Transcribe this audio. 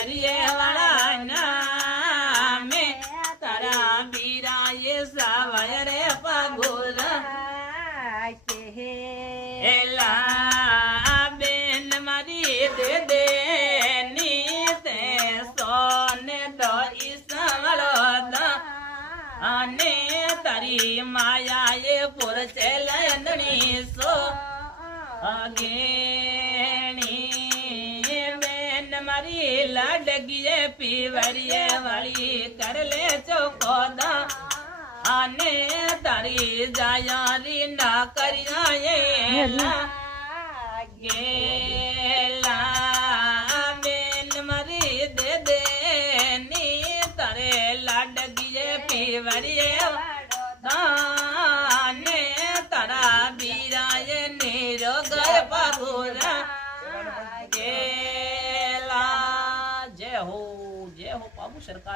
पीवरिए वाला नामे तारा बीराए सावय रे पगुरा एला बेन मारी दे दे नीते सोने दो ईसवलो दा અને તારી માયા એ પુર ચેલંદણી સો અગેણી બેન મારી લાડગીએ પીવરીએ વાળી કર લે ચોકોદા અને તારી જાયારી ના કર્યા ગેલા બેન મારી દે દે ની તારે લાડગીએ પીવરીએ દાને તારા બીરાએ નિરોગર પગુરા ગેલા જય હો પાબુ સરકાર।